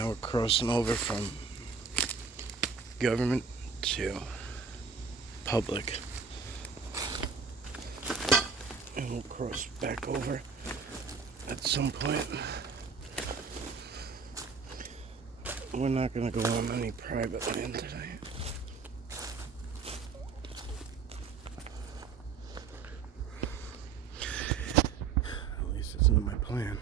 now we're crossing over from government to public. And we'll cross back over at some point. We're not going to go on any private land today. At least it's not my plan.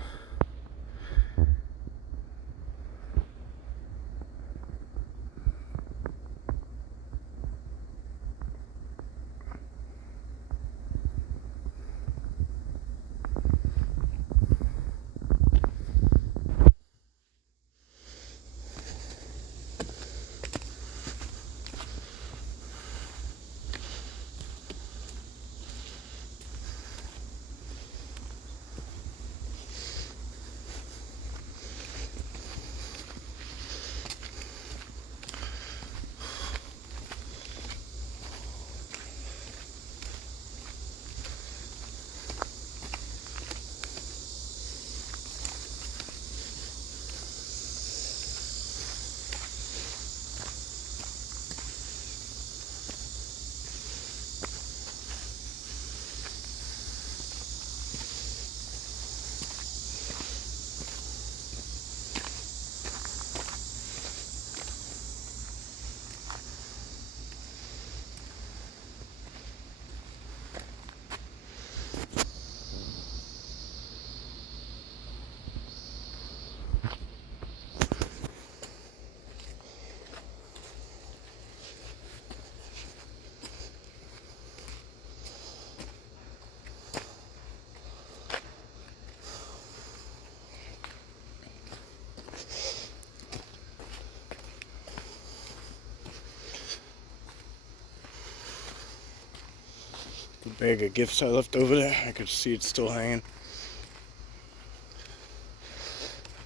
The bag of gifts I left over there, I could see it still hanging.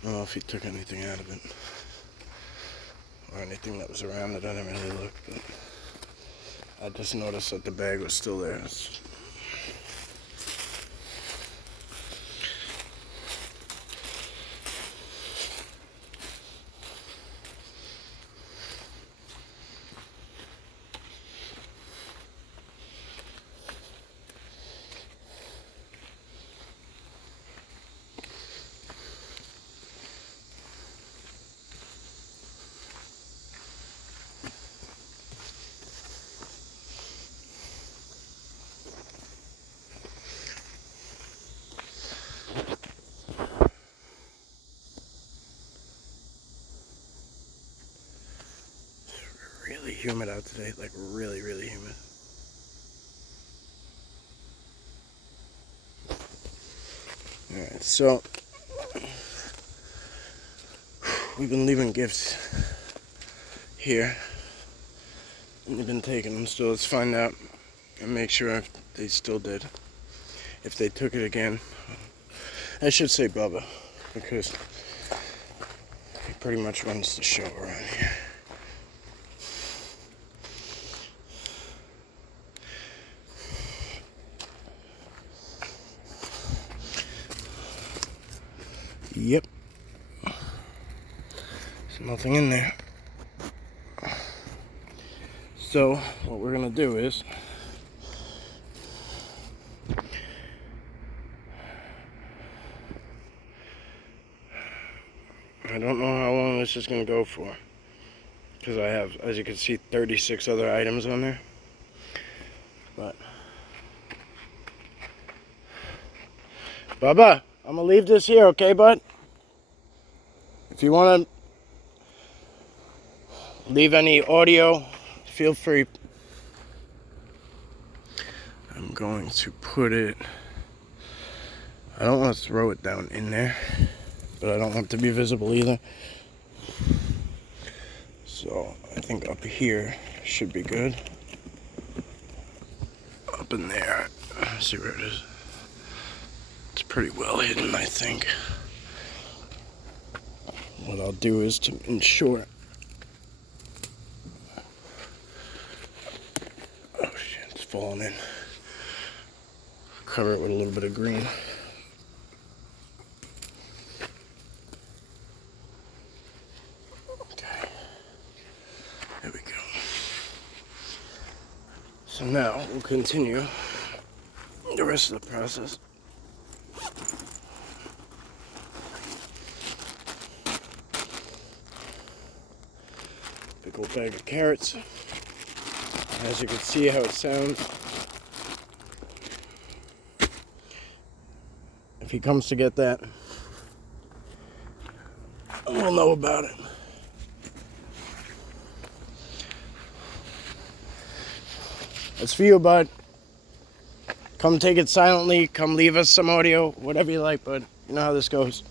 I don't know if he took anything out of it or anything that was around it. I didn't really look, but I just noticed that the bag was still there. Really humid out today, like really, really humid. Alright, so we've been leaving gifts here and they've been taking them, so let's find out and make sure if they still did. If they took it again, I should say Bubba, because he pretty much runs the show around here. Yep. There's nothing in there. So, what we're going to do is I don't know how long this is going to go for, because I have, as you can see, 36 other items on there. But Bubba, I'm gonna leave this here, okay, bud? If you want to leave any audio, feel free. I'm going to put it, I don't want to throw it down in there, but I don't want it to be visible either. So I think up here should be good. Up in there, let's see where it is. It's pretty well hidden, I think. What I'll do is to ensure. Oh shit, it's falling in. Cover it with a little bit of green. continue the rest of the process. Big old bag of carrots. As you can see how it sounds. If he comes to get that, we'll know about it. It's for you, bud. Come take it silently. Come leave us some audio. Whatever you like, bud. You know how this goes.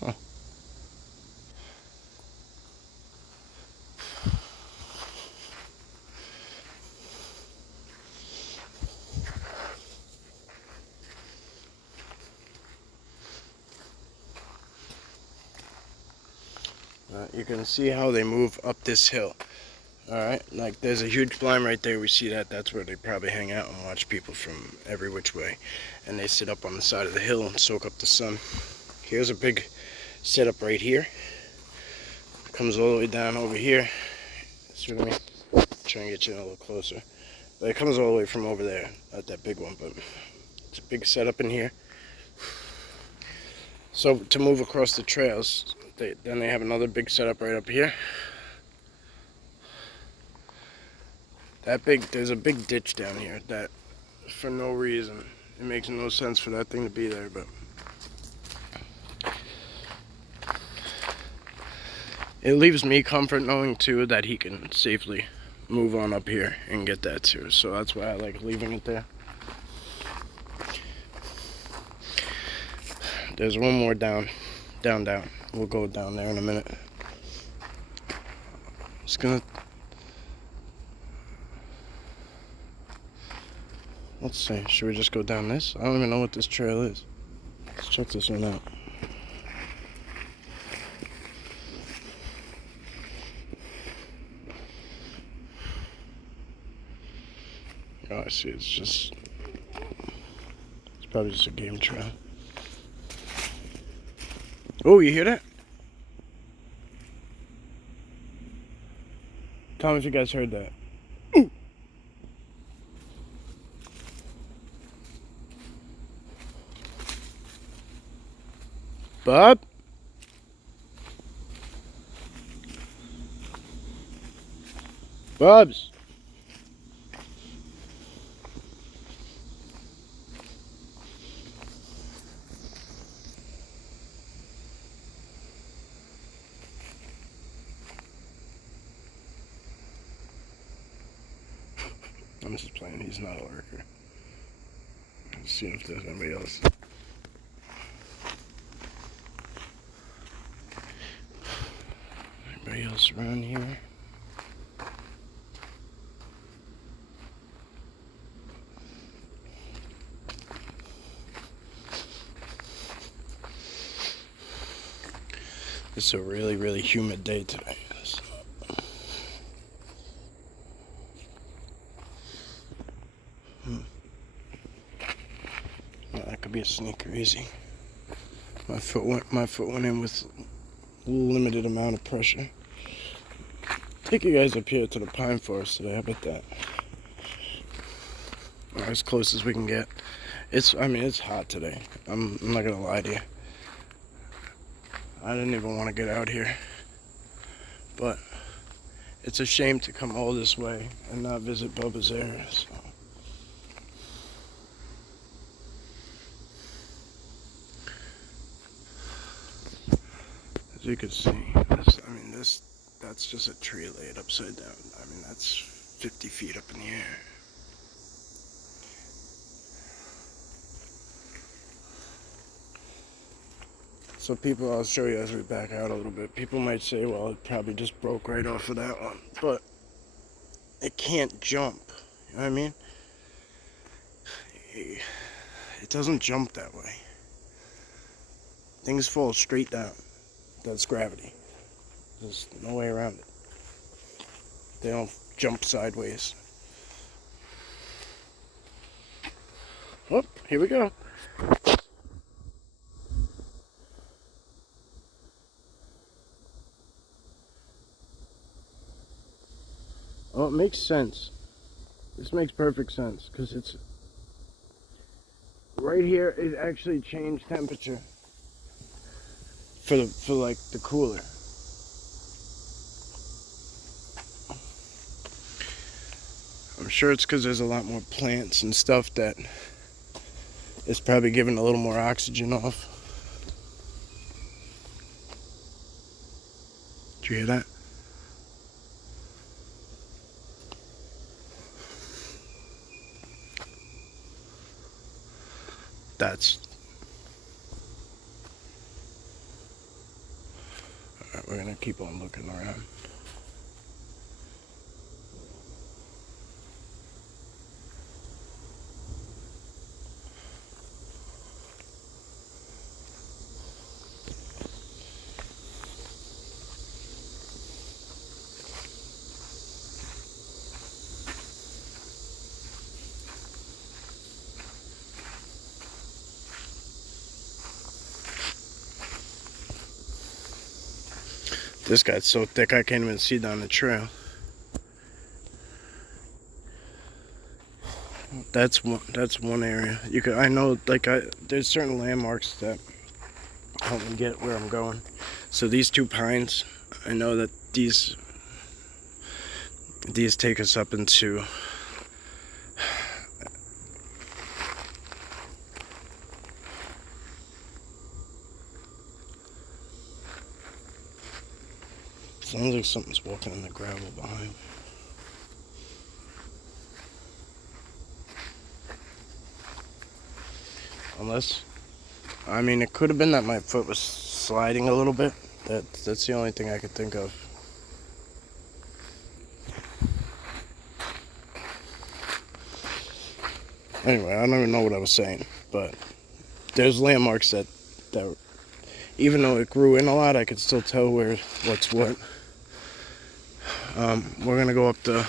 Huh. You can see how they move up this hill. Alright, like there's a huge blind right there. We see that. That's where they probably hang out and watch people from every which way. And they sit up on the side of the hill and soak up the sun. Here's a big setup right here. Comes all the way down over here. See what I mean? Try and get you in a little closer. But it comes all the way from over there. Not that big one, but it's a big setup in here. So to move across the trails, then they have another big setup right up here. There's a big ditch down here that, for no reason, it makes no sense for that thing to be there, but it leaves me comfort knowing too that he can safely move on up here and get that too. So that's why I like leaving it there. There's one more down. We'll go down there in a minute. Just gonna, let's see, should we just go down this? I don't even know what this trail is. Let's check this one out. Oh, I see, it's probably just a game trail. Oh, you hear that? Tell me if you guys heard that. Ooh. Bub? Bubs? I'm just playing, he's not a lurker. Let's see if there's anybody else. Anybody else around here? It's a really, really humid day today. That could be a sneaker, easy. My foot went in with a limited amount of pressure. Take you guys up here to the pine forest today. How about that? As close as we can get. It's hot today. I'm not gonna lie to you. I didn't even want to get out here, but it's a shame to come all this way and not visit Bubba's area. So. As you can see, that's just a tree laid upside down. I mean, that's 50 feet up in the air. So people, I'll show you as we back out a little bit. People might say, well, it probably just broke right off of that one. But it can't jump. You know what I mean? It doesn't jump that way. Things fall straight down. That's gravity. There's no way around it. They don't jump sideways. Oh, here we go. Oh, it makes sense. This makes perfect sense because it's right here. It actually changed temperature for like the cooler. I'm sure it's because there's a lot more plants and stuff that is probably giving a little more oxygen off. Did you hear that? That's... Alright, we're gonna keep on looking around. This got so thick I can't even see down the trail. That's one area. I know, like, there's certain landmarks that help me get where I'm going. So these two pines, I know that these take us up into sounds like something's walking in the gravel behind. Unless, I mean, it could have been that my foot was sliding a little bit. That's the only thing I could think of. Anyway, I don't even know what I was saying, but there's landmarks that even though it grew in a lot, I could still tell what's what. We're gonna go up the... I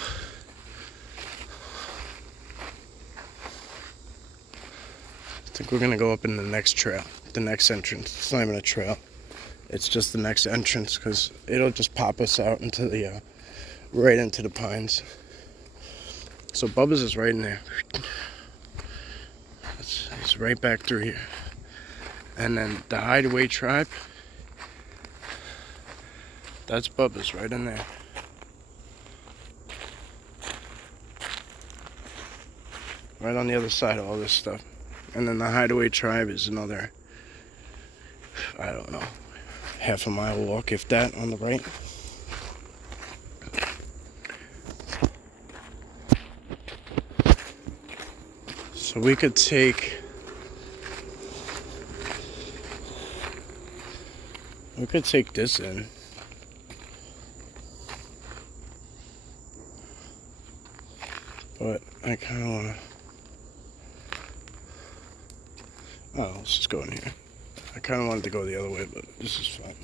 think we're gonna go up in the next trail, the next entrance. It's not even a trail. It's just the next entrance because it'll just pop us out into the, right into the pines. So Bubba's is right in there. It's right back through here. And then the Hideaway Tribe, that's Bubba's right in there. Right on the other side of all this stuff. And then the Hideaway Tribe is another, I don't know, half a mile walk, if that, on the right. So we could take this in. But I kind of want to... Oh, let's just go in here. I kind of wanted to go the other way, but this is fine.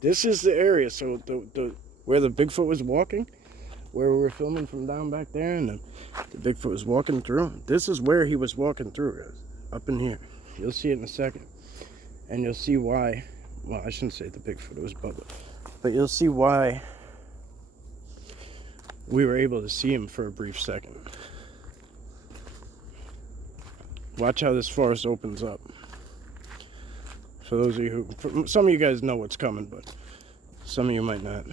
This is the area, so the where the Bigfoot was walking, where we were filming from down back there, and the Bigfoot was walking through. This is where he was walking through, guys, up in here. You'll see it in a second, and you'll see why. Well, I shouldn't say the Bigfoot, it was Bubba, but you'll see why we were able to see him for a brief second. Watch how this forest opens up. For those of you who, some of you guys know what's coming, but some of you might not.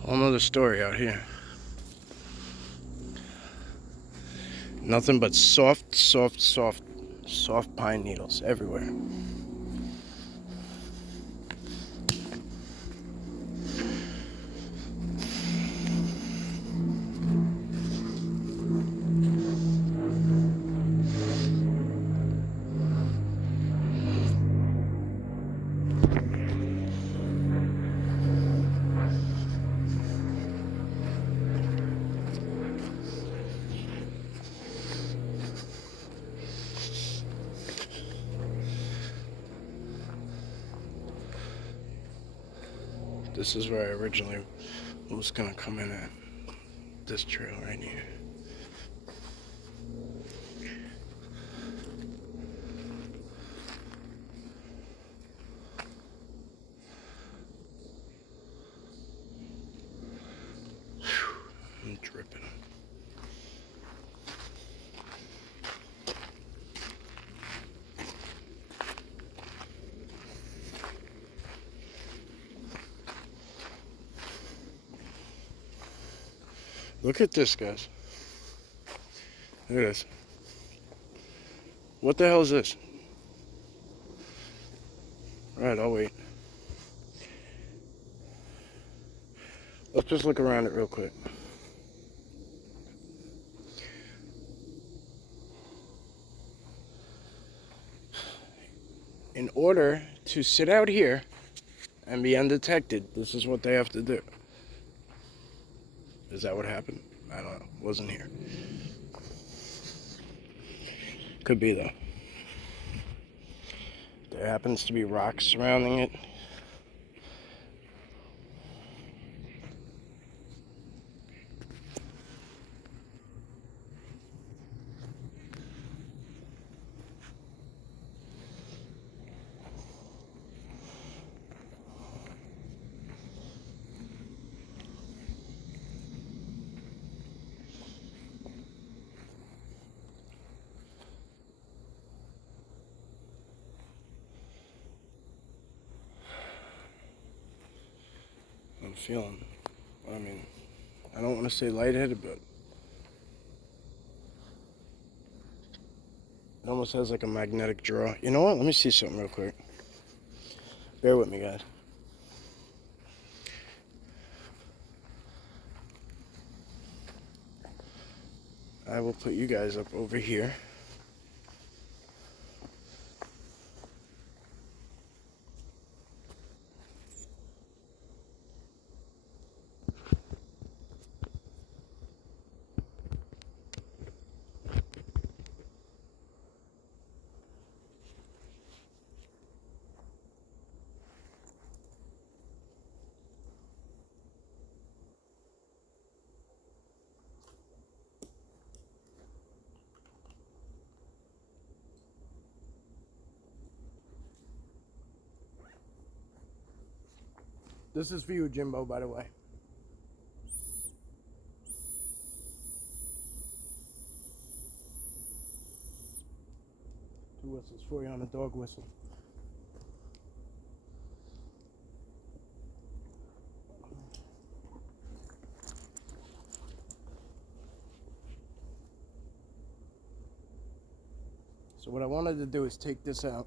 Whole nother story out here. Nothing but soft pine needles everywhere. This is where I originally was gonna come in at. This trail right here. I'm dripping. Look at this, guys. Look at this. What the hell is this? Alright, I'll wait. Let's just look around it real quick. In order to sit out here and be undetected, this is what they have to do. Is that what happened? I don't know. Wasn't here. Could be, though. There happens to be rocks surrounding it. I'm feeling, I mean, I don't want to say lightheaded, but it almost has like a magnetic draw. You know what? Let me see something real quick. Bear with me, guys. I will put you guys up over here. This is for you, Jimbo, by the way. Two whistles for you on a dog whistle. So what I wanted to do is take this out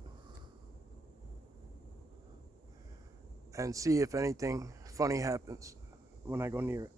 and see if anything funny happens when I go near it.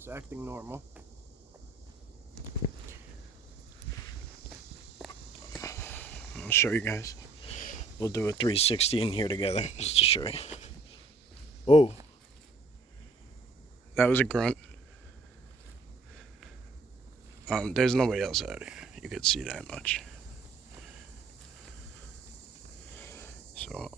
It's acting normal. I'll show you guys. We'll do a 360 in here together just to show you. Oh, that was a grunt. There's nobody else out here. You could see that much. So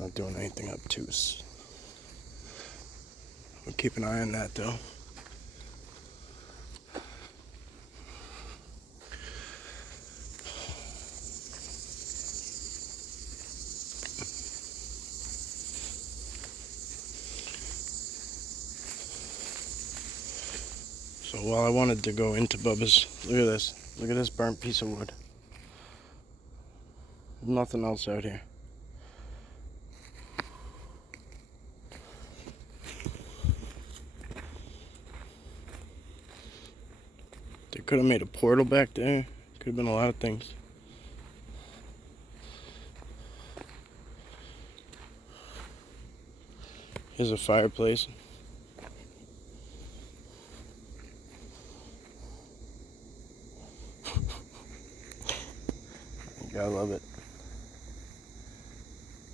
not doing anything obtuse. We'll keep an eye on that though. So while I wanted to go into Bubba's, look at this. Look at this burnt piece of wood. Nothing else out here. They could have made a portal back there. Could have been a lot of things. Here's a fireplace. Gotta love it.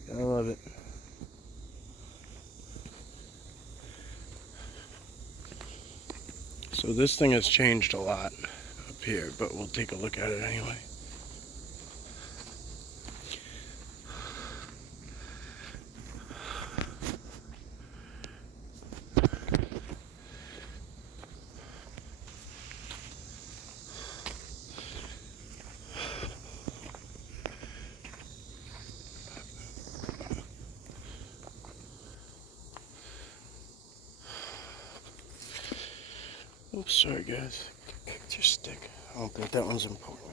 Gotta love it. So this thing has changed a lot up here, but we'll take a look at it anyway. Oops, sorry guys. Kicked your stick. I don't think that one's important.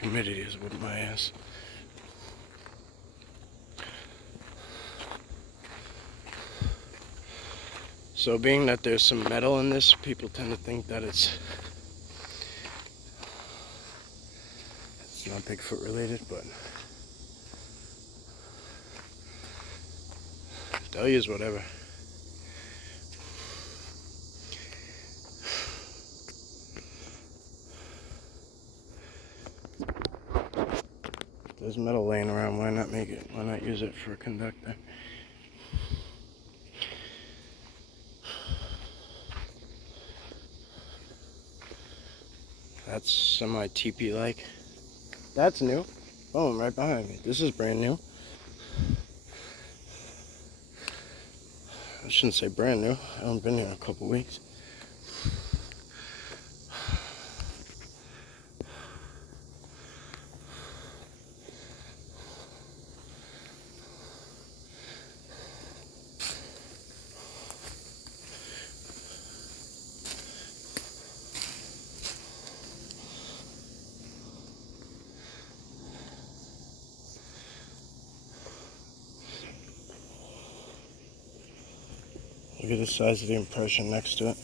Humidity is with my ass. So being that there's some metal in this, people tend to think that it's not Bigfoot related, but they'll use whatever. There's metal laying around, why not make it? Why not use it for a conductor? That's semi-teepee like. That's new. Boom, right behind me. This is brand new. I shouldn't say brand new. I haven't been here in a couple weeks. Look at the size of the impression next to it.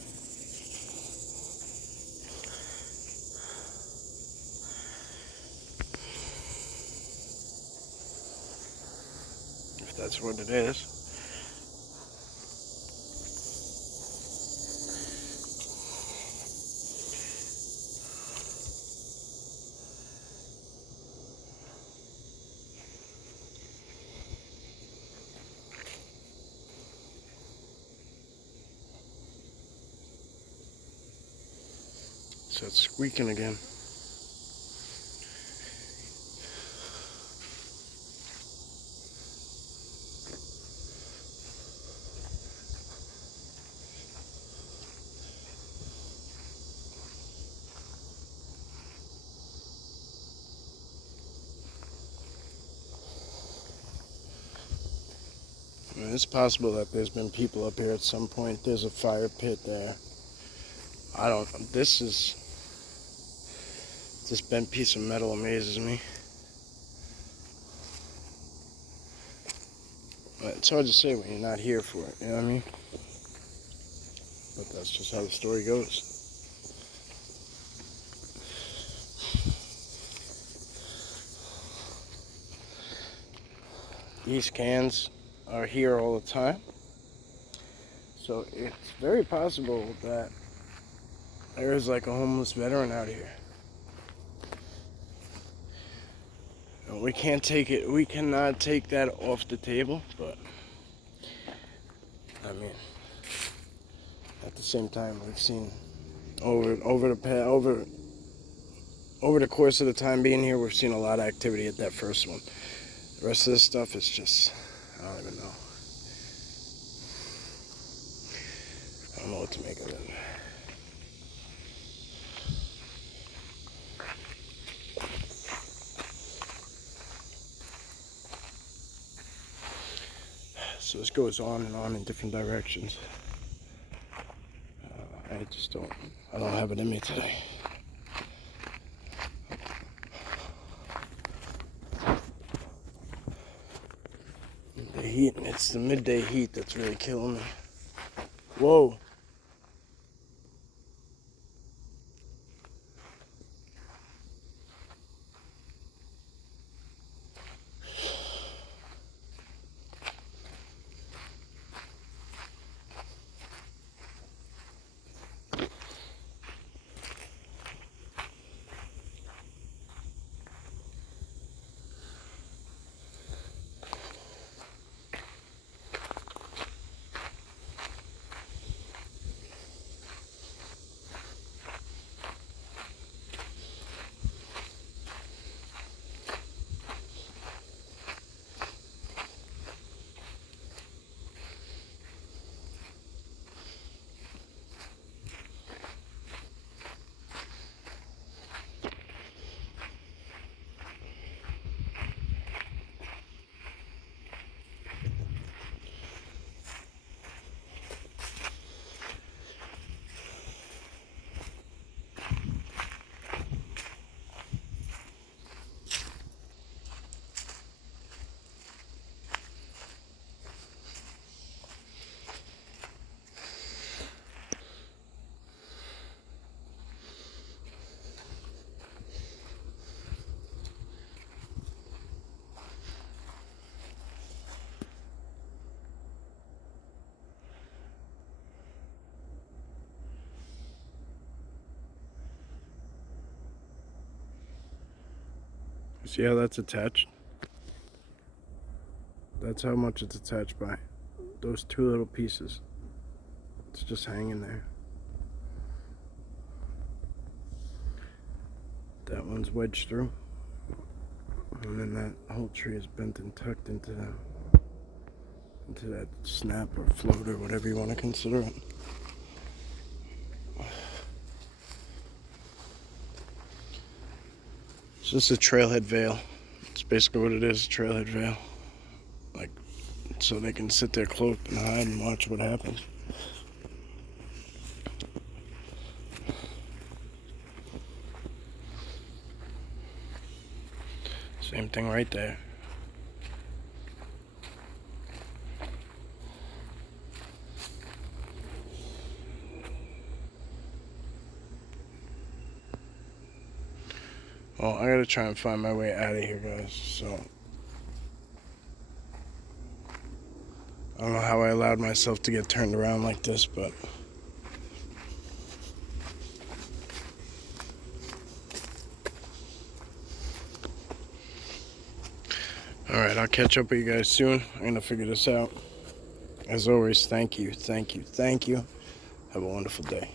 If that's what it is. So it's squeaking again. I mean, it's possible that there's been people up here at some point. There's a fire pit there. This bent piece of metal amazes me. But it's hard to say when you're not here for it, you know what I mean? But that's just how the story goes. These cans are here all the time. So it's very possible that there is like a homeless veteran out here. We can't take it. We cannot take that off the table. But I mean, at the same time, we've seen over the course of the time being here, we've seen a lot of activity at that first one. The rest of this stuff is just, I don't even know. I don't know what to make of it. So this goes on and on in different directions. I just don't have it in me today. The heat, it's the midday heat that's really killing me. Whoa. See how that's attached? That's how much it's attached by. Those two little pieces. It's just hanging there. That one's wedged through. And then that whole tree is bent and tucked into that snap or float or whatever you want to consider it. It's just a trailhead veil. It's basically what it is, a trailhead veil. Like, so they can sit there cloaked and hide and watch what happens. Same thing right there. Well, I gotta try and find my way out of here, guys. So, I don't know how I allowed myself to get turned around like this, but alright, I'll catch up with you guys soon. I'm gonna figure this out. As always, thank you. Have a wonderful day.